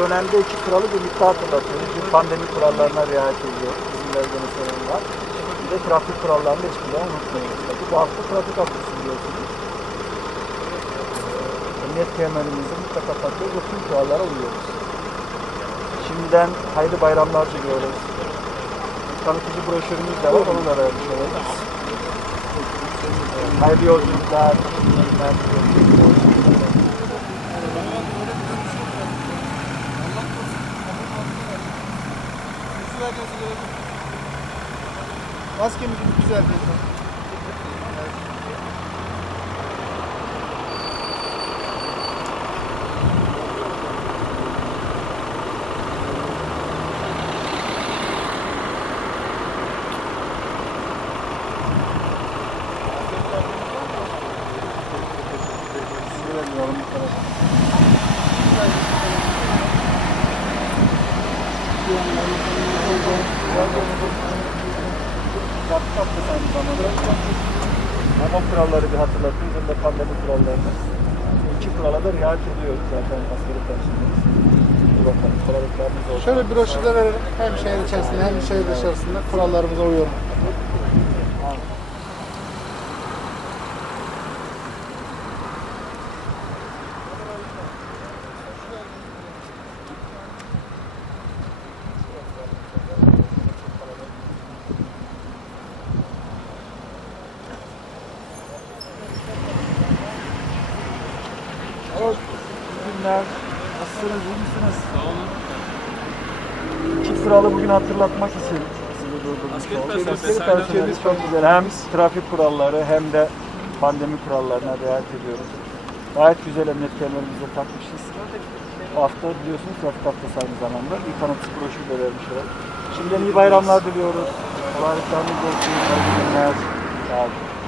dönemde iki kuralı birlikte hatırlatıyoruz. Bir pandemi kurallarına riayet ediyor. Bizim bölgenin sorunu var. Bir de trafik kurallarını hiçbir zaman unutmuyoruz. Tabii bu hafta trafik haftası biliyorsunuz. Ee, Emniyet kemerimizi mutlaka takıyoruz ve tüm kurallara uyuyoruz. Şimdiden hayırlı bayramlar diliyoruz. Tanıtıcı broşürümüz de var, onu da vermiş olalım. Hayırlı yolculuklar. günler diliyoruz. Maskemiz güzel bir Bilemiyorum bu Trafik haftası aynı zamanda. Ama kuralları bir hatırlatıyoruz. Hem de pandemi kurallarını. İki kurala da riayet ediyoruz zaten askeri personeliz. Şöyle broşürler verelim. Hem şehir içerisinde hem şehir dışarısında kurallarımıza uyuyorum. Günler. Nasılsınız, iyi misiniz? Sağ olun. İki kuralı bugün hatırlatmak durdurduk. Askeri personelimiz çok güzel. Hem trafik kuralları hem de pandemi kurallarına riayet ediyoruz. Gayet güzel emniyet kemerimizi takmışız. Bu hafta biliyorsunuz trafik haftası aynı zamanda. Bir tanıtıcı broşür de vermiş olalım. Şimdiden iyi bayramlar diliyoruz. Olsun. Hayırlı günler. Sağ olun.